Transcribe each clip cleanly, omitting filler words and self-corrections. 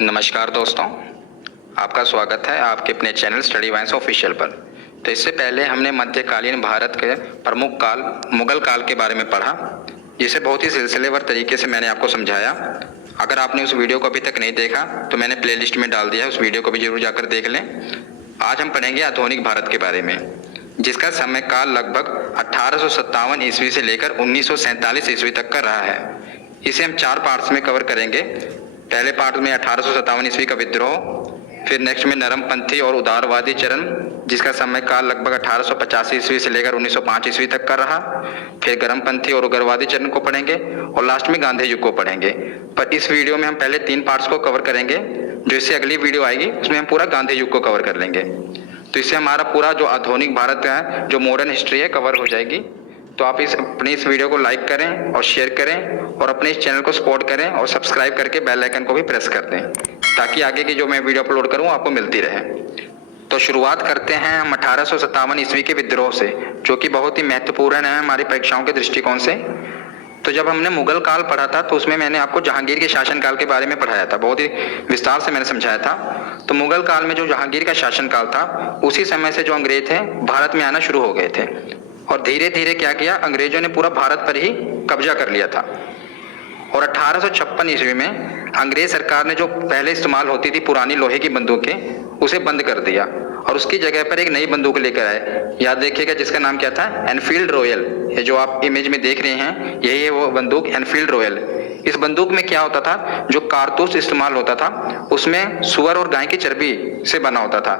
नमस्कार दोस्तों, आपका स्वागत है आपके अपने चैनल स्टडी वाइन्स ऑफिशियल पर। तो इससे पहले हमने मध्यकालीन भारत के प्रमुख काल मुगल काल के बारे में पढ़ा, जिसे बहुत ही सिलसिलेवार तरीके से मैंने आपको समझाया। अगर आपने उस वीडियो को अभी तक नहीं देखा तो मैंने प्लेलिस्ट में डाल दिया है, उस वीडियो को भी जरूर जाकर देख लें। आज हम पढ़ेंगे आधुनिक भारत के बारे में, जिसका समय काल लगभग 1857 ईस्वी से लेकर 1947 ईस्वी तक का रहा है। इसे हम 4 पार्ट्स में कवर करेंगे। पहले पार्ट में 1857 ईस्वी का विद्रोह, फिर नेक्स्ट में नरमपंथी और उदारवादी चरण, जिसका समय काल लगभग 1885 ईस्वी से लेकर 1905 ईस्वी तक का रहा। फिर गर्मपंथी और उग्रवादी चरण को पढ़ेंगे और लास्ट में गांधी युग को पढ़ेंगे। पर इस वीडियो में हम पहले 3 पार्ट्स को कवर करेंगे, जो इससे अगली वीडियो आएगी उसमें हम पूरा गांधी युग को कवर कर लेंगे। तो इससे हमारा पूरा जो आधुनिक भारत है, जो मॉडर्न हिस्ट्री है, कवर हो जाएगी। तो आप अपनी इस वीडियो को लाइक करें और शेयर करें और अपने इस चैनल को सपोर्ट करें और सब्सक्राइब करके बेल आइकन को भी प्रेस कर दें, ताकि आगे की जो मैं वीडियो अपलोड करूं आपको मिलती रहे। तो शुरुआत करते हैं हम 1857 ईस्वी के विद्रोह से, जो कि बहुत ही महत्वपूर्ण है हमारी परीक्षाओं के दृष्टिकोण से। तो जब हमने मुगल काल पढ़ा था तो उसमें मैंने आपको जहांगीर के शासनकाल के बारे में पढ़ाया था, बहुत ही विस्तार से मैंने समझाया था। तो मुगल काल में जो जहांगीर का शासनकाल था, उसी समय से जो अंग्रेज थे भारत में आना शुरू हो गए थे और धीरे धीरे क्या किया, अंग्रेजों ने पूरा भारत पर ही कब्जा कर लिया था। और 1856 ईस्वी में अंग्रेज सरकार ने जो पहले इस्तेमाल होती थी पुरानी लोहे की बंदूकें, उसे बंद कर दिया और उसकी जगह पर एक नई बंदूक लेकर आए। याद देखिएगा, जिसका नाम क्या था, एनफील्ड रॉयल। ये जो आप इमेज में देख रहे हैं, यही है वो बंदूक, एनफील्ड रॉयल। इस बंदूक में क्या होता था, जो कारतूस इस्तेमाल होता था उसमें सुअर और गाय की चर्बी से बना होता था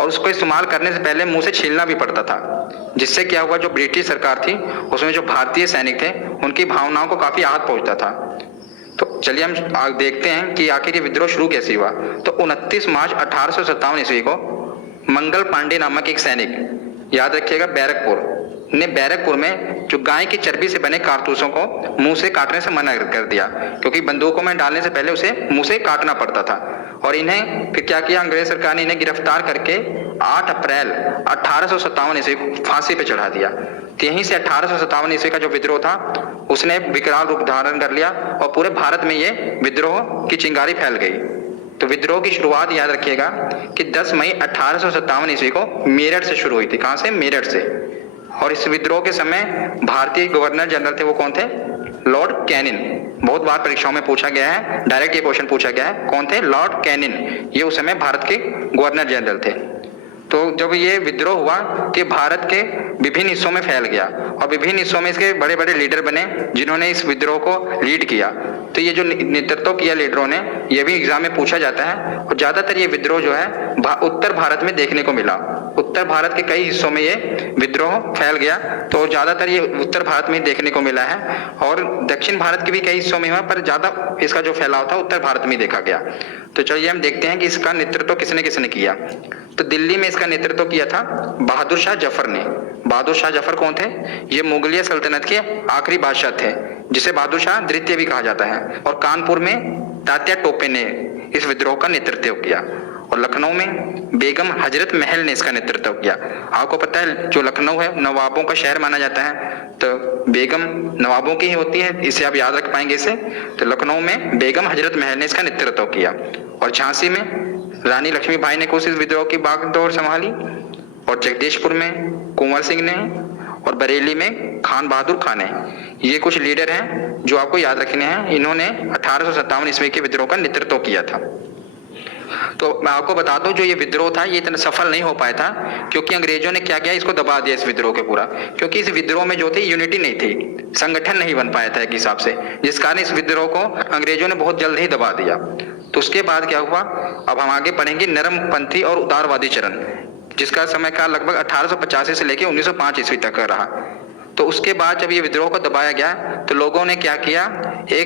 और उसको इस्तेमाल करने से पहले मुंह से छीलना भी पड़ता था। जिससे क्या हुआ, जो ब्रिटिश सरकार थी उसमें जो भारतीय सैनिक थे उनकी भावनाओं को काफी आहत पहुंचता था। तो चलिए हम देखते हैं कि आखिर ये विद्रोह शुरू कैसे हुआ। तो 29 मार्च 1857 ईस्वी को मंगल पांडे नामक एक सैनिक, याद रखिएगा बैरकपुर ने, बैरकपुर में जो गाय की चर्बी से बने कारतूसों को मुंह से काटने से मना कर दिया, क्योंकि बंदूकों में डालने से पहले उसे मुंह से काटना पड़ता था। और इन्हें फिर क्या किया, अंग्रेज सरकार ने इन्हें गिरफ्तार करके 8 अप्रैल 1857 ईस्वी को फांसी पे चढ़ा दिया। तो यहीं से 1857 ईस्वी का जो विद्रोह था उसने विकराल रूप धारण कर लिया और पूरे भारत में ये विद्रोह की चिंगारी फैल गई। तो विद्रोह की शुरुआत याद रखिएगा कि 10 मई 1857 ईस्वी को मेरठ से शुरू हुई थी। कहां से? मेरठ से। और इस विद्रोह के समय भारतीय गवर्नर जनरल थे, वो कौन थे? Lord Canning. बहुत बार परीक्षाओं में पूछा गया है, डायरेक्ट ये क्वेश्चन पूछा गया है, कौन थे? Lord Canning. ये उस समय भारत के गवर्नर जनरल थे। तो जब ये विद्रोह हुआ तो भारत के विभिन्न हिस्सों में फैल गया और विभिन्न हिस्सों में इसके बड़े बड़े लीडर बने, जिन्होंने इस विद्रोह को लीड किया। तो ये जो नेतृत्व किया लीडरों ने, ये भी एग्जाम में पूछा जाता है। और ज्यादातर ये विद्रोह जो है उत्तर भारत में देखने को मिला। उत्तर भारत के कई हिस्सों में ये विद्रोह फैल गया, तो ज्यादातर ये उत्तर भारत में देखने को मिला है। और दक्षिण भारत के भी कई हिस्सों में हुआ, पर ज्यादा इसका जो फैलाव था उत्तर भारत में देखा गया। तो चलिए हम देखते हैं कि इसका नेतृत्व किसने किसने किया। तो दिल्ली में इसका नेतृत्व किया था बहादुर शाह जफर ने। बहादुर शाह जफर कौन थे? ये मुगलिया सल्तनत के आखिरी बादशाह थे, जिसे बहादुर शाह द्वितीय भी कहा जाता है। और कानपुर में तात्या टोपे ने इस विद्रोह का नेतृत्व किया और लखनऊ में बेगम हजरत महल ने इसका नेतृत्व किया। आपको पता है जो लखनऊ है नवाबों का शहर माना जाता है, तो बेगम नवाबों की ही होती है, इसे आप याद रख पाएंगे इसे। तो लखनऊ में बेगम हजरत महल ने इसका नेतृत्व किया और झांसी में रानी लक्ष्मीबाई ने कुछ इस विद्रोह की बागडोर संभाली और जगदीशपुर में कुंवर सिंह ने और बरेली में खान बहादुर खान ने। ये कुछ लीडर हैं जो आपको याद रखने हैं। इन्होंने 1857 ईस्वी के विद्रोह का नेतृत्व किया था। तो मैं आपको बता दूं, जो ये विद्रोह था ये इतना सफल नहीं हो पाया था, क्योंकि अंग्रेजों ने क्या किया, इसको दबा दिया इस विद्रोह के पूरा। क्योंकि इस विद्रोह में जो थे यूनिटी नहीं थी, संगठन नहीं बन पाया था एक हिसाब से, जिस कारण इस विद्रोह को अंग्रेजों ने बहुत जल्द ही दबा दिया। तो उसके बाद क्या हुआ, अब हम आगे पढ़ेंगे नरमपंथी और उदारवादी चरण, जिसका समय काल लगभग 1885 से लेकर 1905 ईस्वी तक का रहा। तो उसके बाद जब ये विद्रोह को दबाया गया तो लोगों ने क्या किया,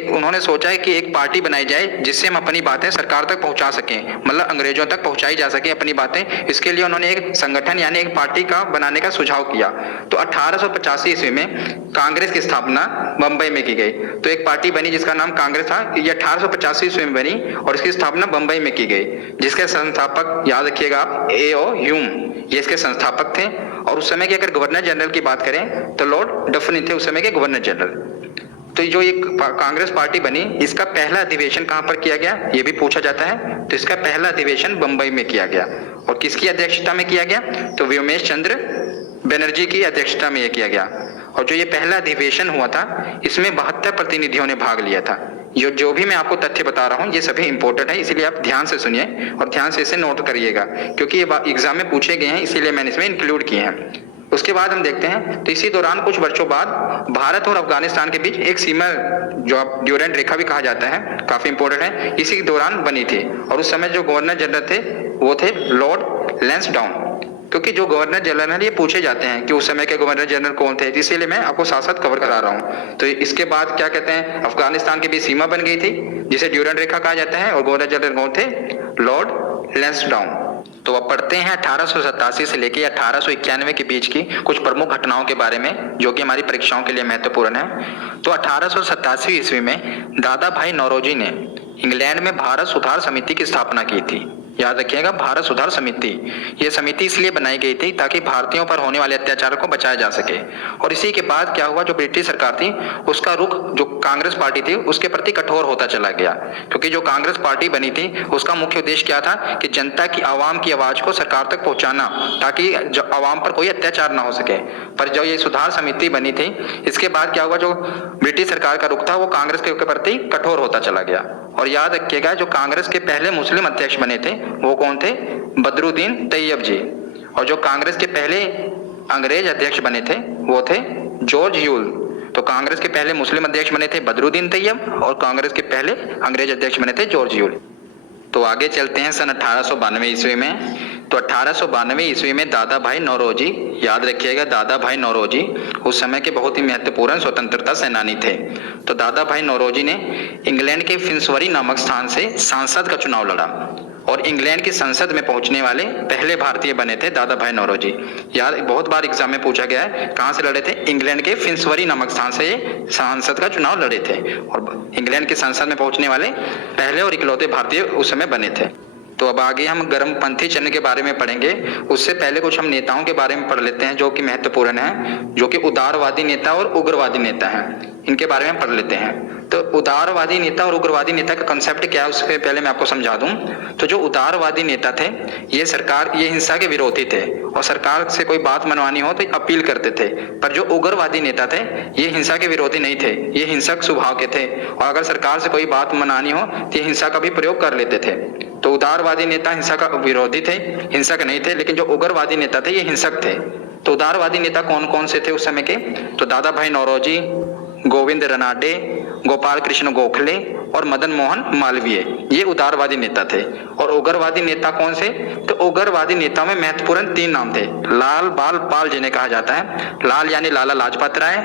उन्होंने सोचा है कि एक पार्टी बनाई जाए जिससे हम अपनी बातें सरकार तक पहुंचा सकें, मतलब अंग्रेजों तक पहुंचाई जा सके अपनी बातें। इसके लिए उन्होंने एक संगठन यानी एक पार्टी का बनाने का सुझाव किया। तो 1885 ईस्वी में कांग्रेस की स्थापना बंबई में की गई। तो एक पार्टी बनी जिसका नाम कांग्रेस था। ये 1885 ईस्वी में बनी और इसकी स्थापना बंबई में की गई, जिसके संस्थापक याद रखिएगा आप, A.O. ह्यूम, ये इसके संस्थापक थे। और उस समय के अगर गवर्नर जनरल की बात करें तो लॉर्ड डफरिन थे उस समय के गवर्नर जनरल। तो जो एक कांग्रेस पार्टी बनी, इसका पहला अधिवेशन कहाँ पर किया गया ये भी पूछा जाता है। तो इसका पहला अधिवेशन बंबई में किया गया। और किसकी अध्यक्षता में किया गया? तो व्योमेश चंद्र बनर्जी की अध्यक्षता में यह किया गया। और जो ये पहला अधिवेशन हुआ था, इसमें 72 प्रतिनिधियों ने भाग लिया था। जो भी मैं आपको तथ्य बता रहा हूँ ये सभी इंपॉर्टेंट है, इसीलिए आप ध्यान से सुनिए और ध्यान से इसे नोट करिएगा, क्योंकि ये एग्जाम में पूछे गए हैं, इसीलिए मैंने इसमें इंक्लूड किए हैं। उसके बाद हम देखते हैं, तो इसी दौरान कुछ वर्षों बाद भारत और अफगानिस्तान के बीच एक सीमा, जो ड्यूरेंट रेखा भी कहा जाता है, काफी इंपॉर्टेंट है, इसी दौरान बनी थी। और उस समय जो गवर्नर जनरल थे वो थे लॉर्ड लैंसडाउन। क्योंकि जो गवर्नर जनरल है ये पूछे जाते हैं कि उस समय के गवर्नर जनरल कौन थे, इसीलिए मैं आपको साथ साथ कवर करा रहा हूँ। तो इसके बाद क्या कहते हैं, अफगानिस्तान के बीच सीमा बन गई थी जिसे ड्यूरेंट रेखा कहा जाता है, और गवर्नर जनरल कौन थे? लॉर्ड लैंसडाउन। तो अब पढ़ते हैं 1887 से लेकर 1891 के बीच की कुछ प्रमुख घटनाओं के बारे में, जो कि हमारी परीक्षाओं के लिए महत्वपूर्ण है। तो 1887 ईस्वी में दादा भाई नौरोजी ने इंग्लैंड में भारत सुधार समिति की स्थापना की थी। याद रखिएगा, भारत सुधार समिति। यह समिति इसलिए बनाई गई थी ताकि भारतीयों पर होने वाले अत्याचार को बचाया जा सके। और इसी के बाद क्या हुआ, जो ब्रिटिश सरकार थी उसका रुख जो कांग्रेस पार्टी थी उसके प्रति कठोर होता चला गया। क्योंकि जो कांग्रेस पार्टी बनी थी उसका मुख्य उद्देश्य क्या था कि जनता की, आवाम की आवाज को सरकार तक पहुंचाना, ताकि आवाम पर कोई अत्याचार ना हो सके। पर जो ये सुधार समिति बनी थी, इसके बाद क्या हुआ, जो ब्रिटिश सरकार का रुख था वो कांग्रेस के प्रति कठोर होता चला गया। और याद रखिएगा, जो कांग्रेस के पहले मुस्लिम अध्यक्ष बने थे वो कौन थे? बदरुद्दीन तैयब जी। और जो कांग्रेस के पहले अंग्रेज अध्यक्ष बने थे वो थे जॉर्ज यूल। तो कांग्रेस के पहले मुस्लिम अध्यक्ष बने थे बदरुद्दीन तैयब, और कांग्रेस के पहले अंग्रेज अध्यक्ष बने थे जॉर्ज यूल। तो आगे चलते हैं सन 1892 ईस्वी में। तो 1892 ईस्वी में दादा भाई नौरोजी, याद रखिएगा दादा भाई नौरोजी उस समय के बहुत ही महत्वपूर्ण स्वतंत्रता सेनानी थे। तो दादा भाई नौरोजी ने इंग्लैंड के फिन्सबरी नामक स्थान से सांसद का चुनाव लड़ा, और इंग्लैंड की संसद में पहुंचने वाले पहले भारतीय बने थे दादा भाई नौरोजी। याद, बहुत बार एग्जाम में पूछा गया है, कहां से लड़े थे? इंग्लैंड के फिन्सबरी नामक स्थान से ये सांसद का चुनाव लड़े थे, और इंग्लैंड की संसद में पहुंचने वाले पहले और इकलौते भारतीय उस समय बने थे। तो अब आगे हम गर्मपंथी चरण के बारे में पढ़ेंगे। उससे पहले कुछ हम नेताओं के बारे में पढ़ लेते हैं जो कि महत्वपूर्ण है, जो कि उदारवादी नेता और उग्रवादी नेता हैं। इनके बारे में पढ़ लेते हैं। तो उदारवादी नेता और उग्रवादी नेता का कंसेप्ट क्या है उससे पहले मैं आपको समझा दूं। तो जो उदारवादी नेता थे ये हिंसा के विरोधी थे, और सरकार से कोई बात मनवानी हो तो अपील करते थे। पर जो उग्रवादी नेता थे ये हिंसा के विरोधी नहीं थे, ये हिंसक स्वभाव के थे, और अगर सरकार से कोई बात मनानी हो तो हिंसा का भी प्रयोग कर लेते थे। तो उदारवादी नेता हिंसा का विरोधी थे, हिंसक नहीं थे, लेकिन जो उग्रवादी नेता थे ये हिंसक थे। तो उदारवादी नेता कौन कौन से थे उस समय के? तो दादा भाई नौरोजी, गोविंद रनाडे, गोपाल कृष्ण गोखले और मदन मोहन मालवीय, ये उदारवादी नेता थे। और उग्रवादी नेता कौन से? तो उग्रवादी नेताओं में महत्वपूर्ण 3 नाम थे। लाल बाल पाल जिन्हें कहा जाता है। लाल यानी लाला लाजपत राय,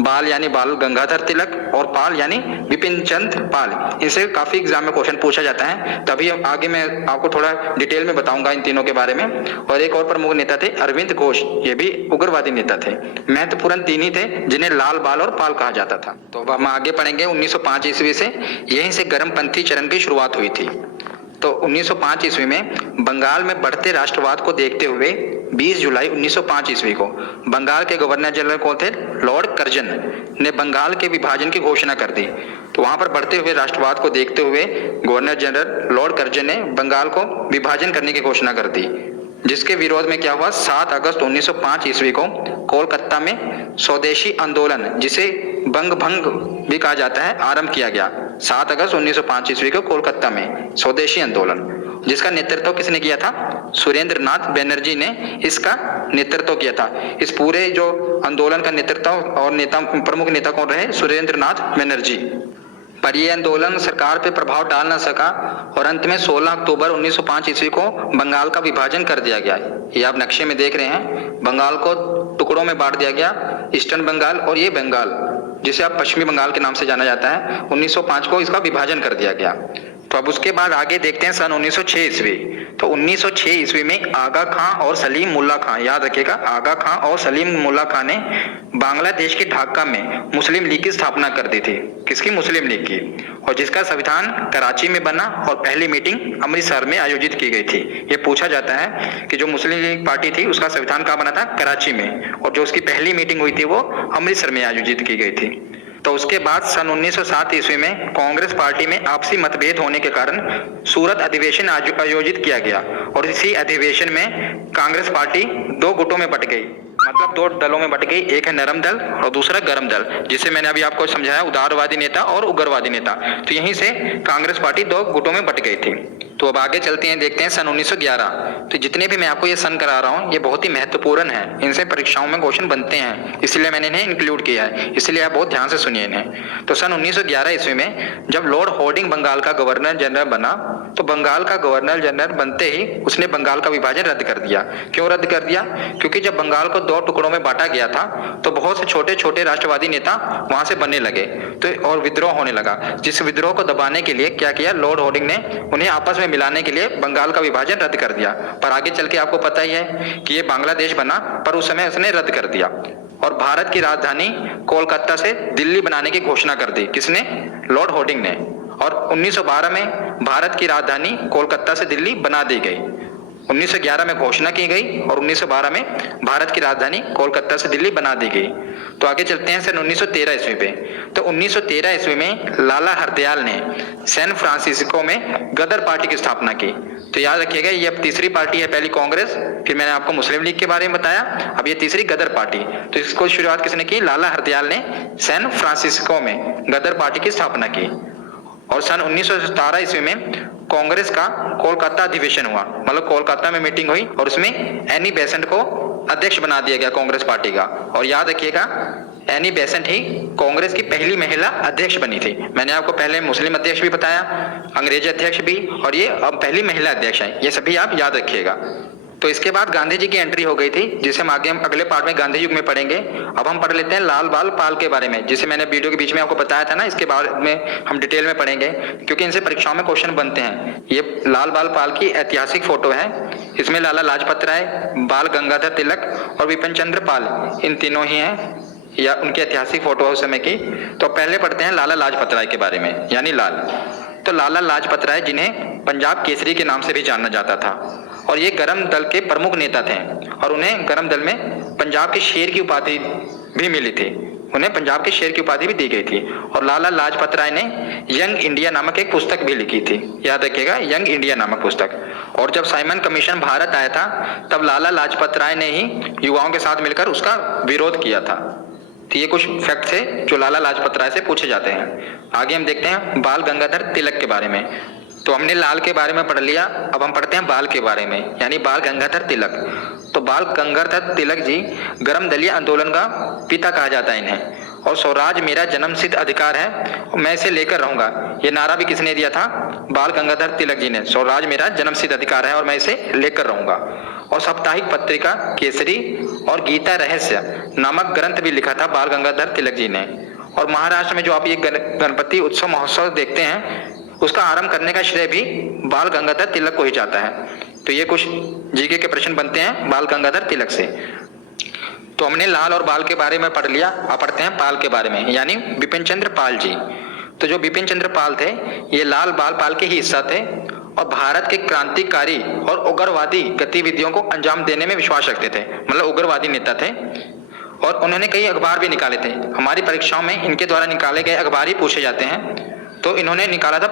बाल यानी बाल गंगाधर तिलक, और पाल यानी विपिन चंद पाल। इनसे काफी एग्जाम में क्वेश्चन पूछा जाता है, तभी आगे मैं आपको थोड़ा डिटेल में बताऊंगा इन तीनों के बारे में। और एक और प्रमुख नेता थे अरविंद घोष, ये भी उग्रवादी नेता थे। महत्वपूर्ण 3 ही थे जिन्हें लाल बाल और पाल कहा जाता था। तो अब हम आगे पढ़ेंगे 1905 ईस्वी से। यहीं से गर्मपंथी चरण की शुरुआत हुई थी। तो 1905 ईस्वी में बंगाल में बढ़ते राष्ट्रवाद को देखते हुए 20 जुलाई 1905 ईस्वी को बंगाल के गवर्नर जनरल कौन थे? लॉर्ड कर्जन ने बंगाल के विभाजन की घोषणा कर दी। तो वहां पर बढ़ते हुए राष्ट्रवाद को देखते हुए गवर्नर जनरल लॉर्ड कर्जन ने बंगाल को विभाजन करने की घोषणा कर दी, जिसके विरोध में क्या हुआ? 7 अगस्त 1905 ईस्वी को कोलकाता में स्वदेशी आंदोलन, जिसे बंग भंग भी कहा जाता है, आरंभ किया गया। 7 अगस्त 1905 ईस्वी को कोलकाता में स्वदेशी आंदोलन, जिसका नेतृत्व किसने किया था? सुरेंद्र नाथ बनर्जी ने इसका नेतृत्व किया था। इस पूरे जो आंदोलन का नेतृत्व और प्रमुख नेता कौन रहे? सुरेंद्र नाथ बनर्जी। पर यह आंदोलन सरकार पे प्रभाव डाल न सका, और अंत में 16 अक्टूबर 1905 ईस्वी को बंगाल का विभाजन कर दिया गया। ये आप नक्शे में देख रहे हैं, बंगाल को टुकड़ों में बांट दिया गया, ईस्टर्न बंगाल और ये बंगाल, जिसे आप पश्चिमी बंगाल के नाम से जाना जाता है। 1905 को इसका विभाजन कर दिया गया। तो अब उसके बाद आगे देखते हैं सन 1906 ईस्वी। तो 1906 ईस्वी में आगा खां और सलीम मुल्ला खां, याद रखिएगा, आगा खां और सलीम मुल्ला खां ने बांग्लादेश के ढाका में मुस्लिम लीग की स्थापना कर दी थी। किसकी? मुस्लिम लीग की। और जिसका संविधान कराची में बना, और पहली मीटिंग अमृतसर में आयोजित की गई थी। ये पूछा जाता है कि जो मुस्लिम लीग पार्टी थी उसका संविधान कहाँ बना था? कराची में, और जो उसकी पहली मीटिंग हुई थी वो अमृतसर में आयोजित की गई थी। तो उसके बाद सन 1907 ईस्वी में कांग्रेस पार्टी में आपसी मतभेद होने के कारण सूरत अधिवेशन आयोजित किया गया और इसी अधिवेशन में कांग्रेस पार्टी दो गुटों में बट गई, मतलब दो दलों में बट गई। एक है नरम दल और दूसरा गरम दल, जिसे मैंने अभी आपको समझाया, उदारवादी नेता और उग्रवादी नेता। तो यहीं से कांग्रेस पार्टी दो गुटों में बट गई थी। तो अब आगे चलते हैं, देखते हैं सन 1911। तो जितने भी मैं आपको ये सन करा रहा हूँ ये बहुत ही महत्वपूर्ण है, इनसे परीक्षाओं में क्वेश्चन बनते हैं, इसलिए मैंने इन्हें इंक्लूड किया है, इसलिए आप बहुत ध्यान से सुनिए इन्हें। तो सन 1911 ईस्वी में जब लॉर्ड हॉर्डिंग बंगाल का गवर्नर जनरल बना, तो बंगाल का गवर्नर जनरल बनते ही उसने बंगाल का विभाजन रद्द कर दिया। क्यों रद्द कर दिया? क्योंकि जब बंगाल को दो टुकड़ों में बांटा गया था तो बहुत से छोटे छोटे राष्ट्रवादी नेता वहां से बनने लगे, तो और विद्रोह होने लगा। जिस विद्रोह को दबाने के लिए क्या किया, लॉर्ड हॉर्डिंग ने उन्हें आपस में मिलाने के लिए बंगाल का विभाजन रद्द कर दिया। पर आगे चल के आपको पता ही है कि ये बांग्लादेश बना, पर उस समय उसने रद्द कर दिया और भारत की राजधानी कोलकाता से दिल्ली बनाने की घोषणा कर दी। किसने? लॉर्ड हॉर्डिंग ने। और 1912 में भारत की राजधानी कोलकाता से दिल्ली बना दी गई। 1911 में घोषणा की गई और 1912 में भारत की राजधानी कोलकाता से दिल्ली बना दी गई। तो आगे चलते हैं सन 1913 ईस्वी पे। तो 1913 ईस्वी में लाला हरदयाल ने सैन फ्रांसिस्को में गदर पार्टी की स्थापना की। तो याद रखिएगा, ये अब तीसरी पार्टी है, पहली कांग्रेस, फिर मैंने आपको मुस्लिम लीग के बारे में बताया, अब ये तीसरी गदर पार्टी। तो इसको शुरुआत किसने की? लाला हरदयाल ने सैन फ्रांसिस्को में गदर पार्टी की स्थापना की। और सन 1917 ईस्वी में कांग्रेस का कोलकाता अधिवेशन हुआ, मतलब कोलकाता में मीटिंग हुई और उसमें एनी बेसेंट को अध्यक्ष बना दिया गया कांग्रेस पार्टी का। और याद रखिएगा, एनी बेसेंट ही कांग्रेस की पहली महिला अध्यक्ष बनी थी। मैंने आपको पहले मुस्लिम अध्यक्ष भी बताया, अंग्रेजी अध्यक्ष भी, और ये अब पहली महिला अध्यक्ष है। ये सभी आप याद रखिएगा। तो इसके बाद गांधी जी की एंट्री हो गई थी, जिसे हम अगले पार्ट में गांधी युग में पढ़ेंगे। अब हम पढ़ लेते हैं लाल बाल पाल के बारे में, जिसे मैंने वीडियो के बीच में आपको बताया था ना, इसके बारे में हम डिटेल में पढ़ेंगे क्योंकि इनसे परीक्षाओं में क्वेश्चन बनते हैं। ये लाल बाल पाल की ऐतिहासिक फोटो है। इसमें लाला लाजपत राय, बाल गंगाधर तिलक और विपिन चंद्र पाल, इन तीनों ही हैं, या उनकी ऐतिहासिक फोटो है उस समय की। तो पहले पढ़ते हैं लाला लाजपत राय के बारे में, यानी लाल। तो लाला लाजपत राय, जिन्हें पंजाब केसरी के नाम से भी जाना जाता था, और ये गरम दल के प्रमुख नेता थे और उन्हें गरम दल में पंजाब के शेर की उपाधि भी मिली थी, उन्हें पंजाब के शेर की उपाधि भी दी गई थी। और लाला लाजपत राय ने यंग इंडिया नामक एक पुस्तक भी लिखी थी, याद रखिएगा, यंग इंडिया नामक पुस्तक। और जब साइमन कमीशन भारत आया था तब लाला लाजपत राय ने ही युवाओं के साथ मिलकर उसका विरोध किया था। तो ये कुछ फैक्ट थे जो लाला लाजपत राय से पूछे जाते हैं। आगे हम देखते हैं बाल गंगाधर तिलक के बारे में। तो हमने लाल के बारे में पढ़ लिया, अब हम पढ़ते हैं बाल के बारे में, यानी बाल गंगाधर तिलक। तो बाल गंगाधर तिलक जी गरम दलीय आंदोलन का पिता कहा जाता है इन्हें। और स्वराज मेरा जन्मसिद्ध अधिकार है और मैं इसे लेकर रहूंगा, ये नारा भी किसने दिया था? बाल गंगाधर तिलक जी ने। स्वराज मेरा जन्मसिद्ध अधिकार है और मैं इसे लेकर रहूंगा। और साप्ताहिक पत्रिका केसरी और गीता रहस्य नामक ग्रंथ भी लिखा था बाल गंगाधर तिलक जी ने। और महाराष्ट्र में जो आप ये गणपति उत्सव महोत्सव देखते हैं, उसका आरंभ करने का श्रेय भी बाल गंगाधर तिलक को ही जाता है। तो ये कुछ जीके के प्रश्न बनते हैं बाल गंगाधर तिलक से। तो हमने लाल और बाल के बारे में पढ़ लिया, अब पढ़ते हैं पाल के बारे में, यानी बिपिन चंद्र पाल जी। तो जो बिपिन चंद्र पाल थे, ये लाल बाल पाल के ही हिस्सा थे और भारत के क्रांतिकारी और उग्रवादी गतिविधियों को अंजाम देने में विश्वास रखते थे, मतलब उग्रवादी नेता थे। और उन्होंने कई अखबार भी निकाले थे। हमारी परीक्षाओं में इनके द्वारा निकाले गए अखबार ही पूछे जाते हैं। तो इन्होंने निकाला था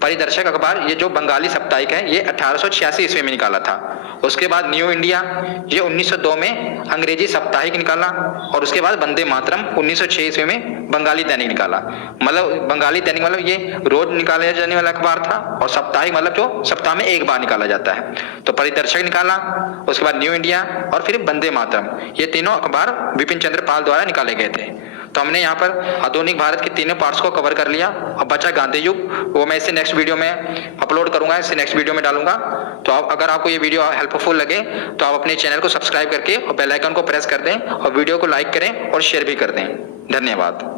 परिदर्शक अखबार, ये जो बंगाली साप्ताहिक है, ये 1886 ईस्वी में निकाला था। उसके बाद न्यू इंडिया, ये 1902 में अंग्रेजी साप्ताहिक निकाला। और उसके बाद वंदे मातरम 1906 ईस्वी में बंगाली दैनिक निकाला। मतलब बंगाली दैनिक मतलब ये रोज निकाला जाने वाला अखबार था, और साप्ताहिक मतलब जो सप्ताह में एक बार निकाला जाता है। तो परिदर्शक निकाला, उसके बाद न्यू इंडिया और फिर वंदे मातरम, ये तीनों अखबार बिपिन चंद्र पाल द्वारा निकाले गए थे। तो हमने यहाँ पर आधुनिक भारत के तीनों पार्ट्स को कवर कर लिया। अब बचा गांधी युग, वो मैं इसे नेक्स्ट वीडियो में अपलोड करूंगा, इसे नेक्स्ट वीडियो में डालूंगा। तो आप अगर आपको ये वीडियो हेल्पफुल लगे तो आप अपने चैनल को सब्सक्राइब करके और बेल आइकन को प्रेस कर दें और वीडियो को लाइक करें और शेयर भी कर दें। धन्यवाद।